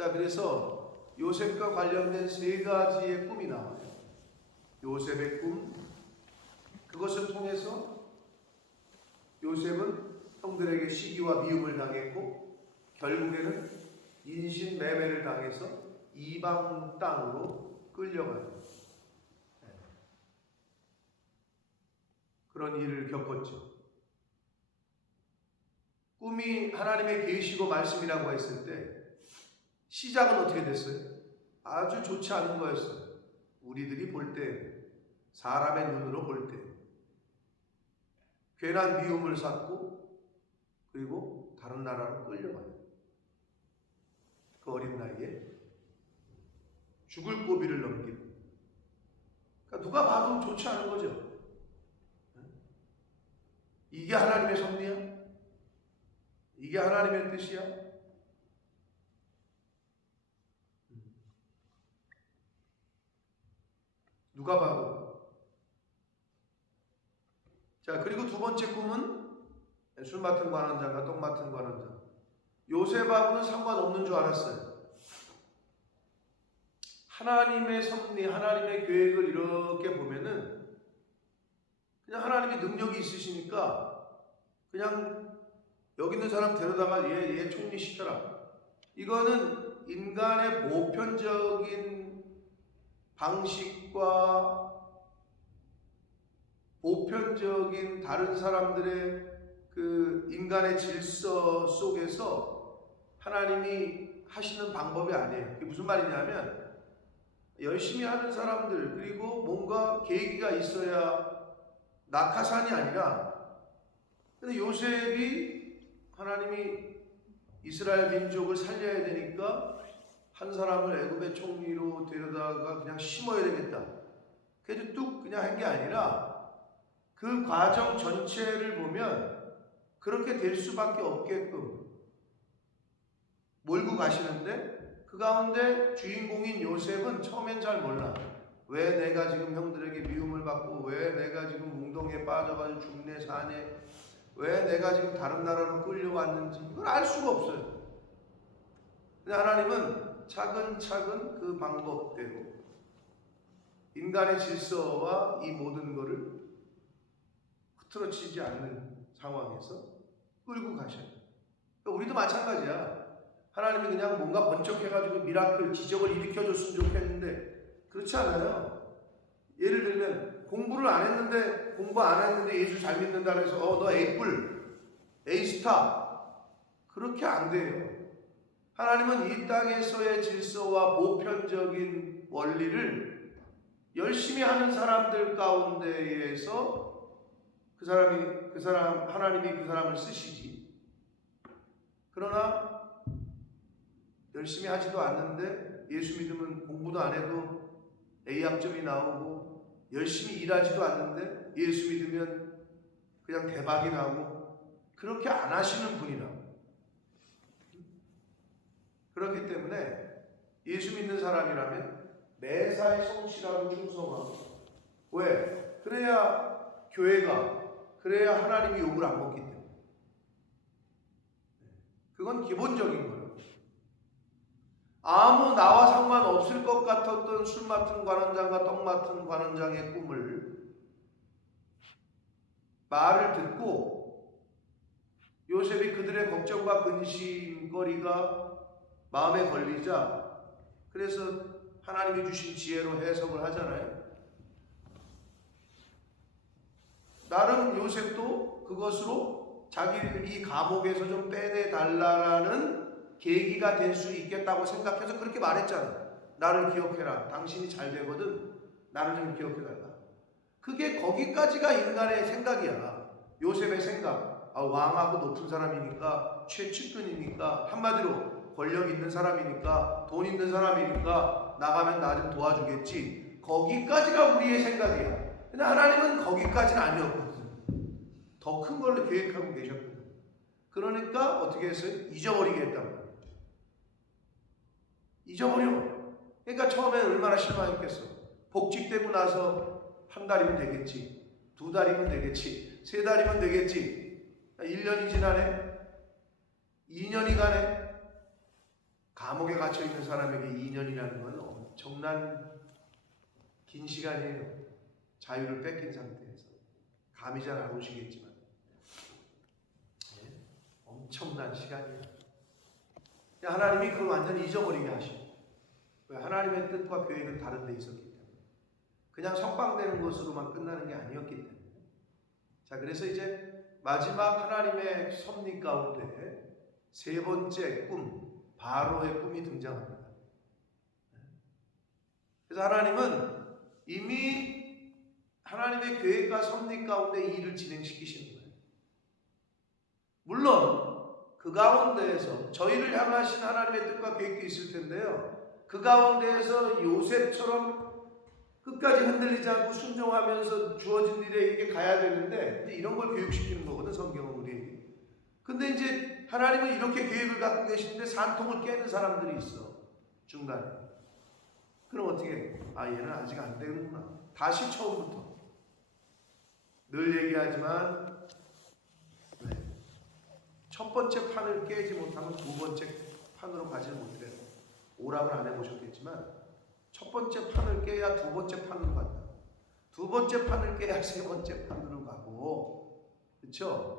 자, 그래서 요셉과 관련된 세 가지의 꿈이 나와요. 요셉의 꿈, 그것을 통해서 요셉은 형들에게 시기와 미움을 당했고 결국에는 인신매매를 당해서 이방 땅으로 끌려가요. 그런 일을 겪었죠. 꿈이 하나님의 계시고 말씀이라고 했을 때 시작은 어떻게 됐어요? 아주 좋지 않은 거였어요. 우리들이 볼 때, 사람의 눈으로 볼 때 괜한 미움을 샀고 그리고 다른 나라로 끌려가요. 그 어린 나이에 죽을 고비를 넘기고, 그러니까 누가 봐도 좋지 않은 거죠. 이게 하나님의 섭리야? 이게 하나님의 뜻이야? 누가 봐도. 자, 그리고 두 번째 꿈은 술 맡은 관원장과 똥 맡은 관원장. 요셉하고는 상관없는 줄 알았어요. 하나님의 섭리, 하나님의 계획을 이렇게 보면은 그냥 하나님이 능력이 있으시니까 그냥 여기 있는 사람 데려다가 얘 총리시켜라. 이거는 인간의 보편적인 방식과 보편적인 다른 사람들의 그 인간의 질서 속에서 하나님이 하시는 방법이 아니에요. 그게 무슨 말이냐면 열심히 하는 사람들, 그리고 뭔가 계기가 있어야 낙하산이 아니라, 근데 요셉이 하나님이 이스라엘 민족을 살려야 되니까 한 사람을 애굽의 총리로 데려다가 그냥 심어야 되겠다. 그래도 뚝 그냥 한 게 아니라 그 과정 전체를 보면 그렇게 될 수밖에 없게끔 몰고 가시는데, 그 가운데 주인공인 요셉은 처음엔 잘 몰라. 왜 내가 지금 형들에게 미움을 받고, 왜 내가 지금 웅덩이에 빠져가지고 죽네 사네, 왜 내가 지금 다른 나라로 끌려왔는지 이걸 알 수가 없어요. 근데 하나님은 차근차근 그 방법대로 인간의 질서와 이 모든 것을 흐트러치지 않는 상황에서 끌고 가셔요. 그러니까 우리도 마찬가지야. 하나님이 그냥 뭔가 번쩍해가지고 미라클, 기적을 일으켜줬으면 좋겠는데 그렇지 않아요. 예를 들면 공부를 안 했는데, 공부 안 했는데 예수 잘 믿는다 해서 너 A뿔, A스타, 그렇게 안 돼요. 하나님은 이 땅에서의 질서와 보편적인 원리를 열심히 하는 사람들 가운데에서 하나님이 그 사람을 쓰시지. 그러나 열심히 하지도 않는데 예수 믿으면 공부도 안 해도 A 학점이 나오고, 열심히 일하지도 않는데 예수 믿으면 그냥 대박이 나고, 그렇게 안 하시는 분이라. 그렇기 때문에 예수 믿는 사람이라면 매사에 성실하고 충성하고, 왜? 그래야 교회가, 그래야 하나님이 욕을 안 먹기 때문에. 그건 기본적인 거예요. 아무 나와 상관없을 것 같았던 술 맡은 관원장과 떡 맡은 관원장의 말을 듣고 요셉이 그들의 걱정과 근심거리가 마음에 걸리자, 그래서 하나님이 주신 지혜로 해석을 하잖아요. 나름 요셉도 그것으로 자기를 이 감옥에서 좀 빼내달라는 계기가 될 수 있겠다고 생각해서 그렇게 말했잖아. 나를 기억해라. 당신이 잘 되거든. 나를 좀 기억해달라. 그게 거기까지가 인간의 생각이야. 요셉의 생각. 왕하고 높은 사람이니까, 최측근이니까, 한마디로 권력 있는 사람이니까, 돈 있는 사람이니까 나가면 나 좀 도와주겠지. 거기까지가 우리의 생각이야. 근데 하나님은 거기까지는 아니었거든. 더 큰 걸로 계획하고 계셨거든. 그러니까 어떻게 했어요? 잊어버리겠다고. 잊어버려. 그러니까 처음에 얼마나 실망했겠어. 복직되고 나서 한 달이면 되겠지, 두 달이면 되겠지, 세 달이면 되겠지. 1년이 지나네, 2년이 가네. 감옥에 갇혀 있는 사람에게 2년이라는 건 엄청난 긴 시간이에요. 자유를 뺏긴 상태에서. 감이 잘 안 오시겠지만 엄청난 시간이에요. 하나님이 그걸 완전히 잊어버리게 하시고, 하나님의 뜻과 계획은 다른 데 있었기 때문에, 그냥 석방되는 것으로만 끝나는 게 아니었기 때문에. 자, 그래서 이제 마지막 하나님의 섭리 가운데 세 번째 꿈, 바로의 꿈이 등장합니다. 그래서 하나님은 이미 하나님의 계획과 섭리 가운데 이 일을 진행시키시는 거예요. 물론 그 가운데에서 저희를 향하신 하나님의 뜻과 계획도 있을 텐데요. 그 가운데에서 요셉처럼 끝까지 흔들리지 않고 순종하면서 주어진 일에 이렇게 가야 되는데, 이제 이런 걸 교육시키는 거거든, 성경은 우리에게. 근데 이제 하나님은 이렇게 계획을 갖고 계시는데 산통을 깨는 사람들이 있어, 중간에. 그럼 어떻게 해? 얘는 아직 안 되는구나. 다시 처음부터. 늘 얘기하지만 첫 번째 판을 깨지 못하면 두 번째 판으로 가지 못해요. 오락을 안 해보셨겠지만 첫 번째 판을 깨야 두 번째 판으로 간다. 두 번째 판을 깨야 세 번째 판으로 가고, 그렇죠?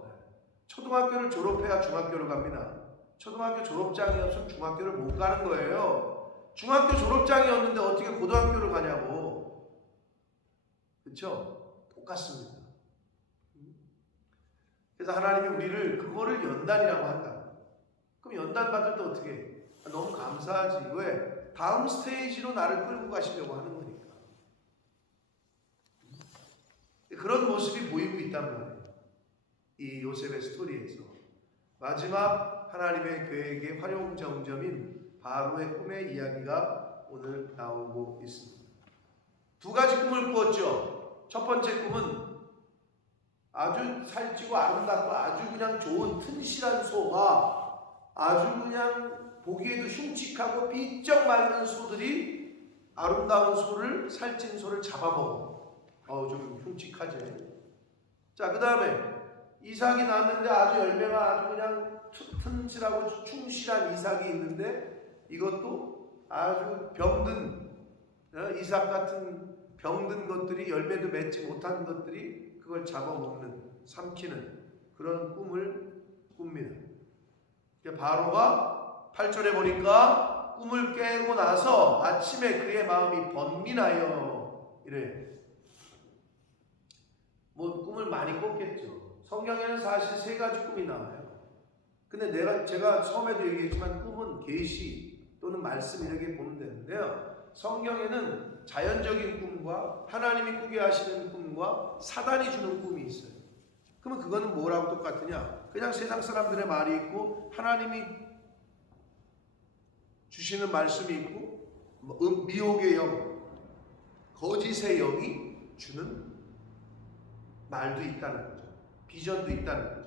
초등학교를 졸업해야 중학교로 갑니다. 초등학교 졸업장이 없으면 중학교를 못 가는 거예요. 중학교 졸업장이었는데 어떻게 고등학교를 가냐고. 그렇죠? 똑같습니다. 그래서 하나님이 우리를 그거를 연단이라고 한다. 그럼 연단 받을 때 어떻게 해? 너무 감사하지. 왜? 다음 스테이지로 나를 끌고 가시려고 하는 거니까. 그런 모습이 보이고 있단 말이에요. 이 요셉의 스토리에서 마지막 하나님의 계획의 활용정점인 바로의 꿈의 이야기가 오늘 나오고 있습니다. 두 가지 꿈을 꾸었죠. 첫 번째 꿈은 아주 살찌고 아름답고 아주 그냥 좋은 튼실한 소가, 아주 그냥 보기에도 흉측하고 삐쩍 말른 소들이 아름다운 소를, 살찐 소를 잡아먹어. 좀 흉측하지. 자, 그 다음에 이삭이 낳았는데 아주 열매가 아주 그냥 튼실하고 충실한 이삭이 있는데, 이것도 아주 병든, 이삭 같은 병든 것들이, 열매도 맺지 못한 것들이 그걸 잡아먹는, 삼키는 그런 꿈을 꿉니다. 바로가 8절에 보니까 꿈을 깨고 나서 아침에 그의 마음이 번민하여 이래. 꿈을 많이 꿨겠죠. 성경에는 사실 세 가지 꿈이 나와요. 근데 제가 처음에도 얘기했지만 꿈은 계시 또는 말씀 이렇게 보면 되는데요. 성경에는 자연적인 꿈과 하나님이 꾸게 하시는 꿈과 사단이 주는 꿈이 있어요. 그러면 그거는 뭐라고 똑같으냐? 그냥 세상 사람들의 말이 있고 하나님이 주시는 말씀이 있고 미혹의 영, 거짓의 영이 주는 말도 있다는 거죠. 비전도 있다는 거죠.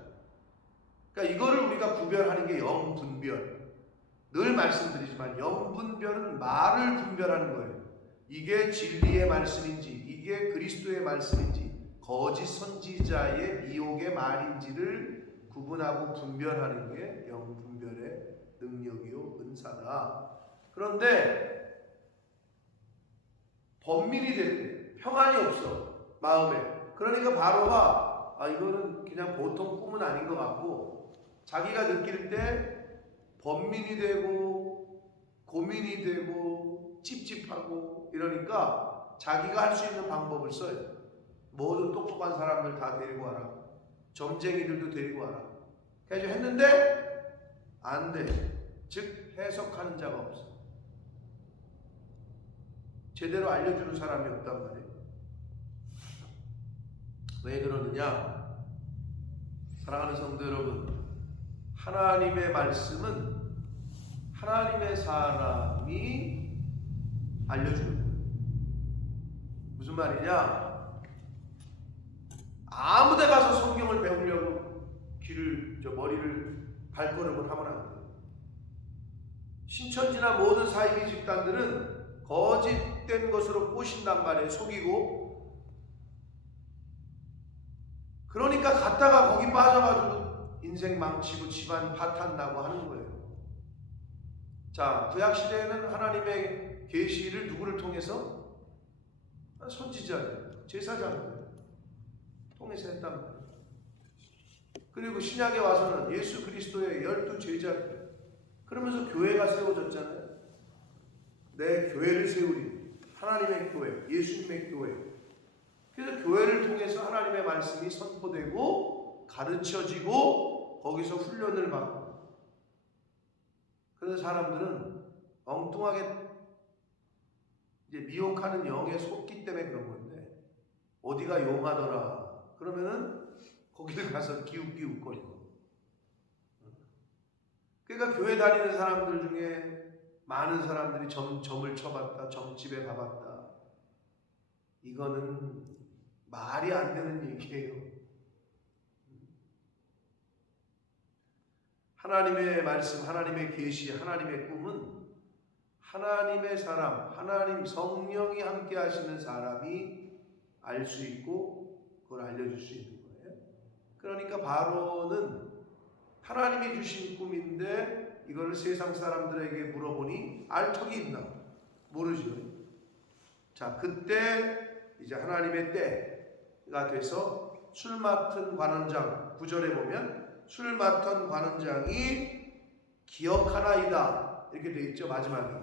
그러니까 이거를 우리가 구별하는 게 영분별. 늘 말씀드리지만 영분별은 말을 분별하는 거예요. 이게 진리의 말씀인지, 이게 그리스도의 말씀인지, 거짓 선지자의 미혹의 말인지를 구분하고 분별하는 게 영분별의 능력이요 은사다. 그런데 번민이 될 때 평안이 없어, 마음에. 그러니까 바로가 이거는 그냥 보통 꿈은 아닌 것 같고, 자기가 느낄 때 번민이 되고 고민이 되고 찝찝하고 이러니까 자기가 할 수 있는 방법을 써요. 모든 똑똑한 사람들 다 데리고 와라. 점쟁이들도 데리고 와라. 그래서 했는데 안 돼. 즉 해석하는 자가 없어. 제대로 알려주는 사람이 없단 말이에요. 왜 그러느냐? 사랑하는 성도 여러분, 하나님의 말씀은 하나님의 사람이 알려주는 거예요. 무슨 말이냐? 아무데 가서 성경을 배우려고 머리를 발걸음을 하면 안 돼요. 신천지나 모든 사이비 집단들은 거짓된 것으로 꼬신단 말이에요. 속이고. 그러니까 갔다가 거기 빠져가지고 인생 망치고 집안 파탄 나고 하는 거예요. 자, 구약 시대에는 하나님의 계시를 누구를 통해서? 선지자들, 제사장들 통해서 했단 말이에요. 그리고 신약에 와서는 예수 그리스도의 12 제자들, 그러면서 교회가 세워졌잖아요. 내 교회를 세우리. 하나님의 교회, 예수님의 교회. 그래서 교회를 통해서 하나님의 말씀이 선포되고 가르쳐지고 거기서 훈련을 받고. 그래서 사람들은 엉뚱하게 이제 미혹하는 영에 속기 때문에 그런 건데, 어디가 용하더라 그러면은 거기를 가서 기웃기웃거리고. 그러니까 교회 다니는 사람들 중에 많은 사람들이 점을 쳐봤다, 점집에 가봤다. 이거는 말이 안 되는 얘기예요. 하나님의 말씀, 하나님의 계시, 하나님의 꿈은 하나님의 사람, 하나님 성령이 함께 하시는 사람이 알 수 있고 그걸 알려줄 수 있는 거예요. 그러니까 바로는 하나님이 주신 꿈인데 이걸 세상 사람들에게 물어보니 알 턱이 있나? 모르죠. 자, 그때 이제 하나님의 때가 돼서 술 맡은 관원장, 9절에 보면 술 맡은 관원장이 기억하나이다 이렇게 돼 있죠. 마지막에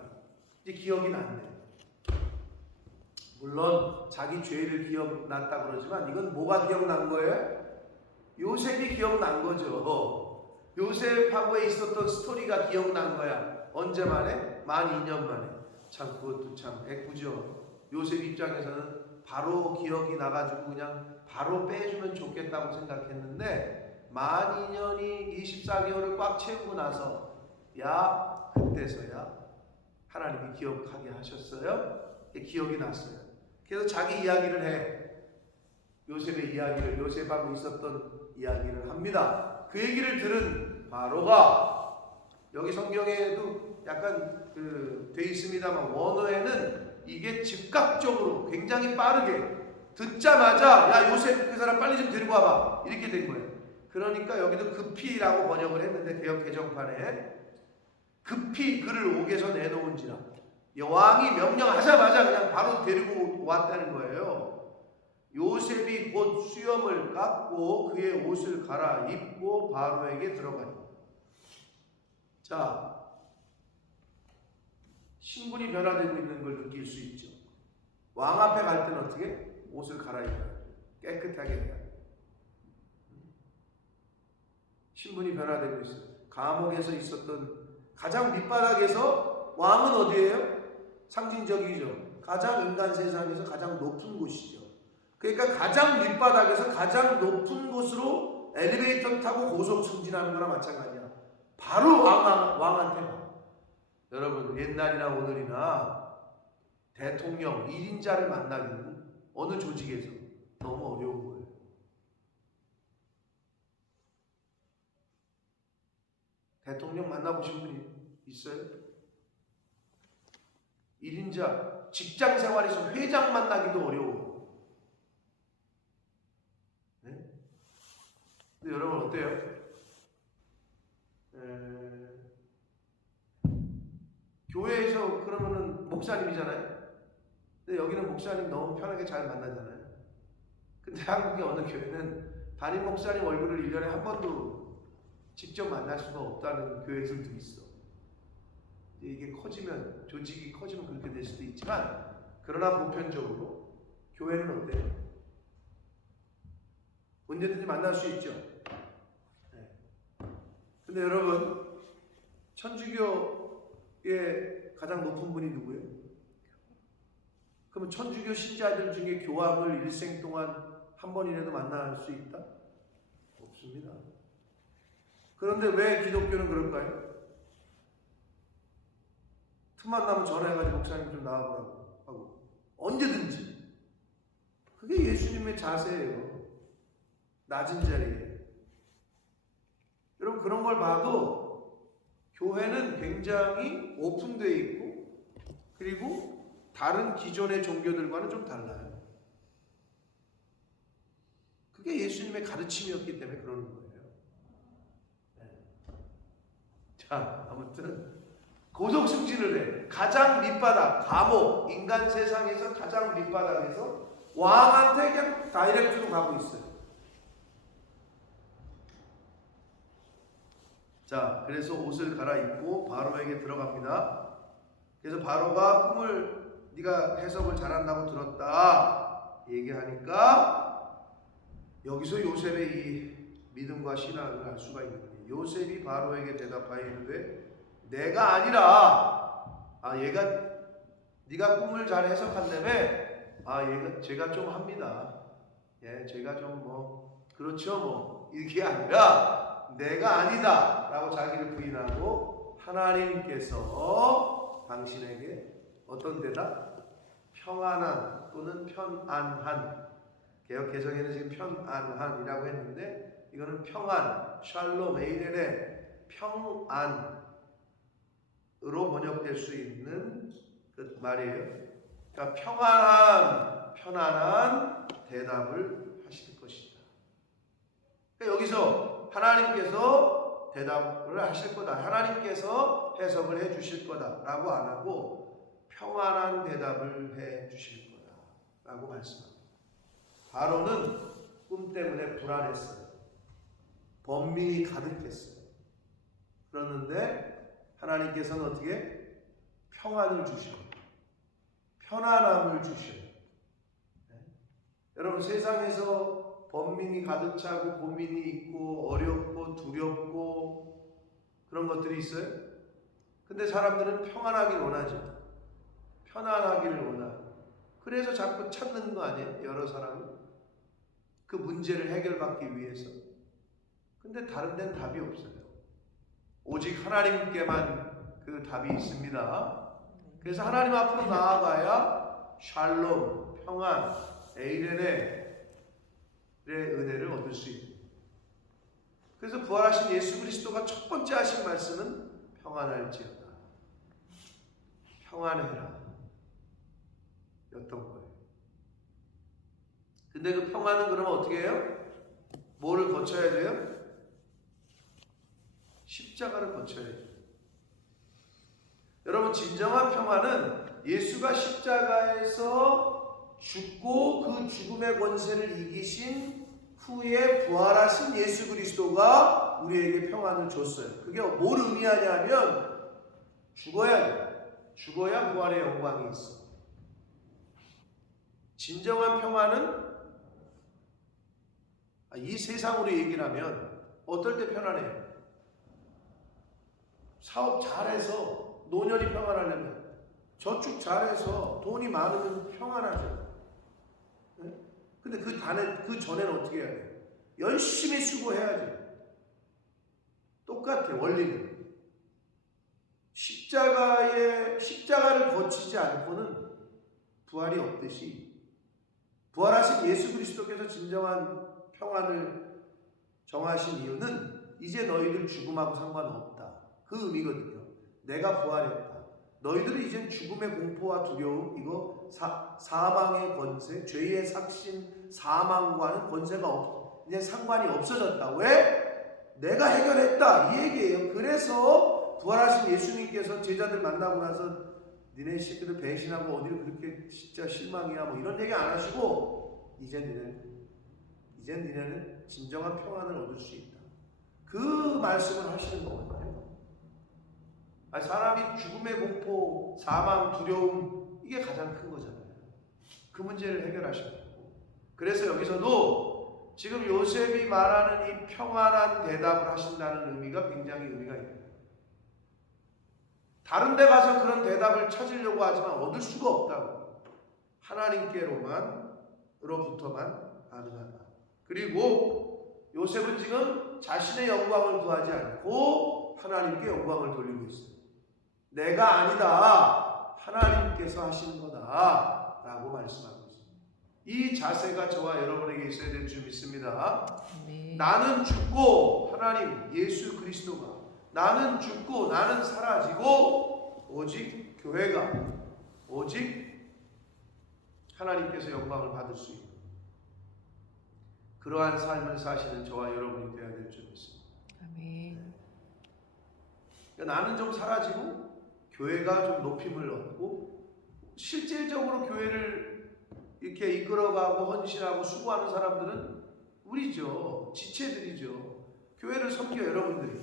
이제 기억이 났네. 물론 자기 죄를 기억났다 그러지만 이건 뭐가 기억난 거예요? 요셉이 기억난 거죠. 요셉하고에 있었던 스토리가 기억난 거야. 언제 만에? 만 2년 만에. 참 그것도 참 애꾸죠. 요셉 입장에서는 바로 기억이 나가지고 그냥 바로 빼주면 좋겠다고 생각했는데 만 2년이 24개월을 꽉 채우고 나서 야 그때서야 하나님이 기억하게 하셨어요. 기억이 났어요. 그래서 자기 이야기를 해. 요셉의 이야기를, 요셉하고 있었던 이야기를 합니다. 그 얘기를 들은 바로가, 여기 성경에도 약간 돼 있습니다만 원어에는 이게 즉각적으로 굉장히 빠르게 듣자마자 야 요셉 그 사람 빨리 좀 데리고 와봐 이렇게 된 거예요. 그러니까 여기도 급히라고 번역을 했는데 개역 개정판에 급히 그를 옥에서 내놓은지라, 왕이 명령하자마자 그냥 바로 데리고 왔다는 거예요. 요셉이 곧 수염을 깎고 그의 옷을 갈아입고 바로에게 들어가니. 자, 신분이 변화되고 있는 걸 느낄 수 있죠. 왕 앞에 갈 때는 어떻게? 옷을 갈아입어야 돼. 깨끗하게 해야 돼. 신분이 변화되고 있어요. 감옥에서 있었던 가장 밑바닥에서 왕은 어디예요? 상징적이죠. 가장 인간 세상에서 가장 높은 곳이죠. 그러니까 가장 밑바닥에서 가장 높은 곳으로 엘리베이터 타고 고속 승진하는 거나 마찬가지야. 바로 왕한테 가. 여러분 옛날이나 오늘이나 대통령 1인자를 만나기는 어느 조직에서 너무 어려운 거예요. 대통령 만나보신 분이 있어요? 1인자 직장 생활에서 회장 만나기도 어려워. 네? 근데 여러분 어때요? 교회에서 그러면은 목사님이잖아요. 근데 여기는 목사님 너무 편하게 잘 만나잖아요. 근데 한국의 어느 교회는 담임 목사님 얼굴을 1년에 한 번도 직접 만날 수가 없다는 교회들도 있어. 이게 커지면, 조직이 커지면 그렇게 될 수도 있지만, 그러나 보편적으로 교회는 어때요? 언제든지 만날 수 있죠. 네. 근데 여러분, 천주교의 가장 높은 분이 누구예요? 그러면 천주교 신자들 중에 교황을 일생 동안 한 번이라도 만날 수 있다? 없습니다. 그런데 왜 기독교는 그럴까요? 틈만 나면 전화해가지고 목사님 좀 나와보라고 하고 언제든지. 그게 예수님의 자세예요. 낮은 자리에. 여러분 그런 걸 봐도 교회는 굉장히 오픈되어 있고 그리고 다른 기존의 종교들과는 좀 달라요. 그게 예수님의 가르침이었기 때문에 그러는 거예요. 네. 자, 아무튼 고속 승진을 해. 가장 밑바닥, 감옥, 인간 세상에서 가장 밑바닥에서 왕한테 그냥 다이렉트로 가고 있어요. 자, 그래서 옷을 갈아입고 바로에게 들어갑니다. 그래서 바로가 꿈을 네가 해석을 잘한다고 들었다 얘기하니까 여기서 요셉의 이 믿음과 신앙을 알 수가 있는 거예요. 요셉이 바로에게 대답하여 이르되 내가 아니라 얘가 네가 꿈을 잘 해석한다며 얘가 제가 좀 합니다. 예, 제가 좀 뭐 그렇죠 뭐 이게 아니라 내가 아니다 라고 자기를 부인하고 하나님께서 당신에게 어떤 대답? 평안한 또는 편안한, 개역 개정에는 지금 편안한이라고 했는데 이거는 평안, 샬롬, 에이렐의 평안으로 번역될 수 있는 그 말이에요. 그러니까 평안한, 편안한 대답을 하실 것이다. 그러니까 여기서 하나님께서 대답을 하실 거다. 하나님께서 해석을 해 주실 거다라고 안 하고 평안한 대답을 해 주실 거다라고 말씀합니다. 바로는 꿈 때문에 불안했어요. 번민이 가득했어요. 그러는데 하나님께서는 어떻게 평안을 주셔요. 편안함을 주셔요. 네? 여러분 세상에서 번민이 가득 차고 고민이 있고 어렵고 두렵고 그런 것들이 있어요. 근데 사람들은 평안하길 원하죠. 편안하기를 원하고 그래서 자꾸 찾는 거 아니에요? 여러 사람이 그 문제를 해결받기 위해서. 근데 다른 데는 답이 없어요. 오직 하나님께만 그 답이 있습니다. 그래서 하나님 앞으로 나아가야 샬롬, 평안, 에이레네 은혜를 얻을 수 있는. 그래서 부활하신 예수 그리스도가 첫 번째 하신 말씀은 평안할지어다. 평안해라. 였던 거예요. 근데 그 평안은 그러면 어떻게 해요? 뭐를 거쳐야 돼요? 십자가를 거쳐야죠. 여러분 진정한 평안은 예수가 십자가에서 죽고 그 죽음의 권세를 이기신 후에 부활하신 예수 그리스도가 우리에게 평안을 줬어요. 그게 뭘 의미하냐면 죽어야 돼요. 죽어야 부활의 영광이 있어. 진정한 평안은 이 세상으로 얘기를 하면 어떨 때 편안해요? 사업 잘해서 노년이 평안하려면 저축 잘해서 돈이 많으면 평안하죠. 네? 근데 그 전에는 어떻게 해야 돼요? 열심히 수고해야죠. 똑같아 원리는. 십자가를 거치지 않고는 부활이 없듯이 부활하신 예수 그리스도께서 진정한 평안을 정하신 이유는 이제 너희들 죽음하고 상관없다. 그 의미거든요. 내가 부활했다. 너희들은 이젠 죽음의 공포와 두려움, 이거 사망의 권세, 죄의 삭신, 사망과는 권세가 이제 상관이 없어졌다. 왜? 내가 해결했다. 이 얘기예요. 그래서 부활하신 예수님께서 제자들 만나고 나서 니네 새끼들 배신하고 어디를 그렇게 진짜 실망이야 뭐 이런 얘기 안 하시고 이제 니네는 진정한 평안을 얻을 수 있다. 그 말씀을 하시는 거거든요. 사람이 죽음의 공포, 사망, 두려움 이게 가장 큰 거잖아요. 그 문제를 해결하시는 거고. 그래서 여기서도 지금 요셉이 말하는 이 평안한 대답을 하신다는 의미가 굉장히 의미가 있습니다. 다른 데 가서 그런 대답을 찾으려고 하지만 얻을 수가 없다고. 하나님께로부터만 가능하다. 그리고 요셉은 지금 자신의 영광을 구하지 않고 하나님께 영광을 돌리고 있어요. 내가 아니다. 하나님께서 하시는 거다. 라고 말씀하고 있습니다. 이 자세가 저와 여러분에게 있어야 될 줄 믿습니다. 네. 나는 죽고 하나님 예수 그리스도가 나는 죽고 나는 사라지고 오직 교회가 오직 하나님께서 영광을 받을 수 있는 그러한 삶을 사시는 저와 여러분이 되어야 될 줄 믿습니다. 아멘. 그러니까 나는 좀 사라지고 교회가 좀 높임을 얻고 실질적으로 교회를 이렇게 이끌어가고 헌신하고 수고하는 사람들은 우리죠. 지체들이죠. 교회를 섬겨 여러분들이.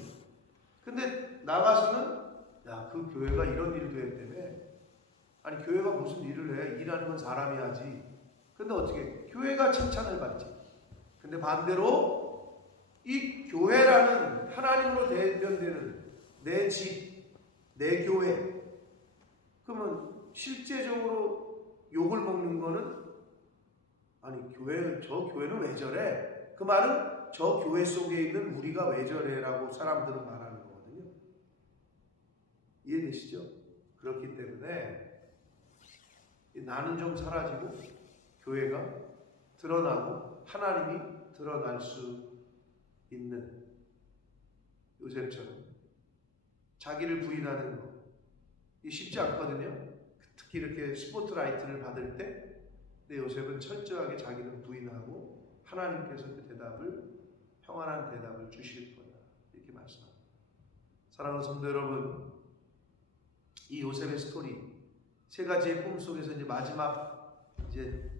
근데 나가서는 야, 그 교회가 이런 일도 했다며. 아니 교회가 무슨 일을 해? 일하는 건 사람이 하지. 근데 어떻게 교회가 칭찬을 받지. 근데 반대로 이 교회라는 하나님으로 대변되는 내 집, 내 교회, 그러면 실제적으로 욕을 먹는 거는 아니 저 교회는 왜 저래? 그 말은 저 교회 속에 있는 우리가 왜 저래라고 사람들은 말하는 거거든요. 이해되시죠? 그렇기 때문에 나는 좀 사라지고 교회가 드러나고 하나님이 드러날 수 있는 요셉처럼 자기를 부인하는 거 이 쉽지 않거든요. 특히 이렇게 스포트라이트를 받을 때 근데 요셉은 철저하게 자기는 부인하고 하나님께서 그 대답을 평안한 대답을 주실 거다 이렇게 말씀합니다. 사랑하는 성도 여러분, 이 요셉의 스토리 세 가지의 꿈 속에서 이제 마지막 이제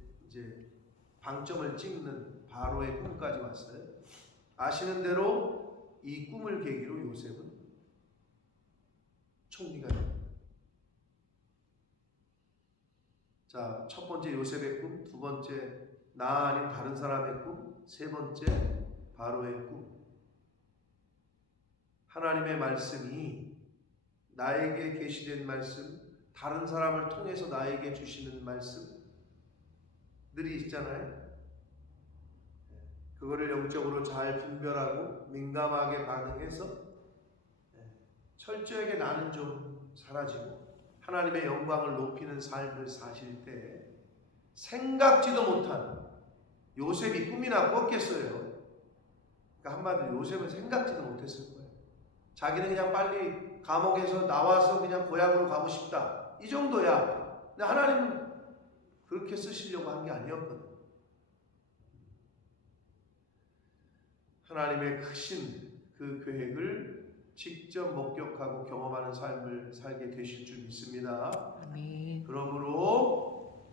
방점을 찍는 바로의 꿈까지 왔어요. 아시는 대로 이 꿈을 계기로 요셉은 총리가 됩니다. 자, 첫 번째 요셉의 꿈, 두 번째 나 아닌 다른 사람의 꿈, 세 번째 바로의 꿈. 하나님의 말씀이 나에게 계시된 말씀, 다른 사람을 통해서 나에게 주시는 말씀들이 있잖아요. 그거를 영적으로 잘 분별하고 민감하게 반응해서 철저하게 나는 좀 사라지고 하나님의 영광을 높이는 삶을 사실 때 생각지도 못한 요셉이 꿈이나 꿨겠어요. 그러니까 한마디로 요셉은 생각지도 못했을 거예요. 자기는 그냥 빨리 감옥에서 나와서 그냥 고향으로 가고 싶다. 이 정도야. 근데 하나님은 그렇게 쓰시려고 한 게 아니었거든. 하나님의 크신 그 계획을 직접 목격하고 경험하는 삶을 살게 되실 줄 믿습니다. 아멘. 그러므로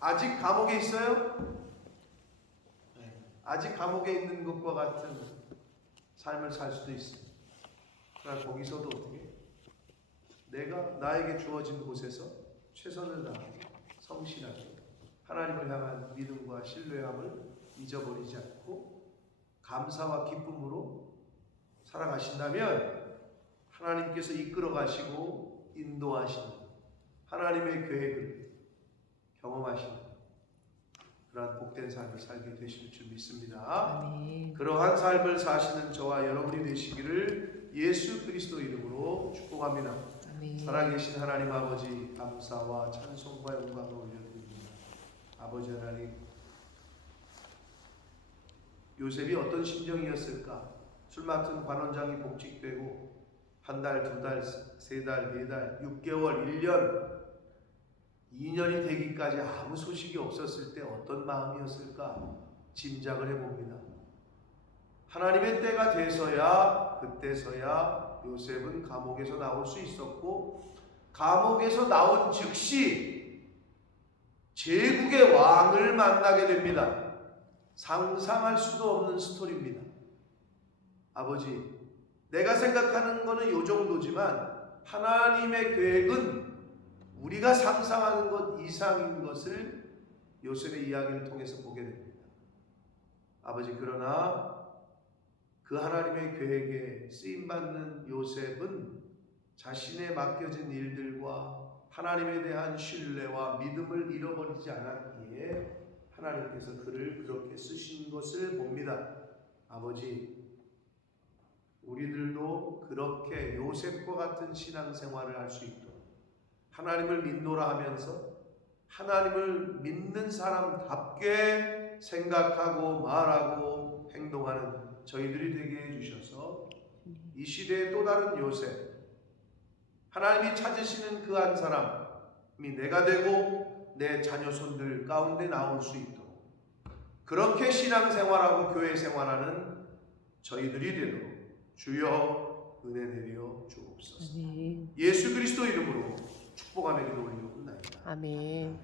아직 감옥에 있어요? 아직 감옥에 있는 것과 같은 삶을 살 수도 있어요. 그러나 거기서도 어떻게 내가 나에게 주어진 곳에서 최선을 다하고 성실하게 하나님을 향한 믿음과 신뢰함을 잊어버리지 않고 감사와 기쁨으로 살아가신다면 하나님께서 이끌어 가시고 인도하시는 하나님의 계획을 경험하시는 그러한 복된 삶을 살게 되실 줄 믿습니다. 아멘. 그러한 삶을 사시는 저와 여러분이 되시기를 예수 그리스도 이름으로 축복합니다. 아멘. 살아계신 하나님 아버지 감사와 찬송과 영광을 올려드립니다. 아버지 하나님, 요셉이 어떤 심정이었을까? 술 맡은 관원장이 복직되고 한 달, 두 달, 세 달, 네 달, 6개월, 1년, 2년이 되기까지 아무 소식이 없었을 때 어떤 마음이었을까? 짐작을 해봅니다. 하나님의 때가 돼서야 그때서야 요셉은 감옥에서 나올 수 있었고 감옥에서 나온 즉시 제국의 왕을 만나게 됩니다. 상상할 수도 없는 스토리입니다. 아버지, 내가 생각하는 거는 요 정도지만 하나님의 계획은 우리가 상상하는 것 이상인 것을 요셉의 이야기를 통해서 보게 됩니다. 아버지, 그러나 그 하나님의 계획에 쓰임받는 요셉은 자신의 맡겨진 일들과 하나님에 대한 신뢰와 믿음을 잃어버리지 않았기에 하나님께서 그를 그렇게 쓰신 것을 봅니다. 아버지, 우리들도 그렇게 요셉과 같은 신앙생활을 할 수 있도록 하나님을 믿노라 하면서 하나님을 믿는 사람답게 생각하고 말하고 행동하는 저희들이 되게 해주셔서 이 시대의 또 다른 요셉, 하나님이 찾으시는 그 한 사람이 내가 되고 내 자녀손들 가운데 나올 수 있도록 그렇게 신앙생활하고 교회 생활하는 저희들이 되도록 주여 은혜 내려 주옵소서. 아멘. 예수 그리스도 이름으로 축복하며 기도 올리옵나이다. 아멘.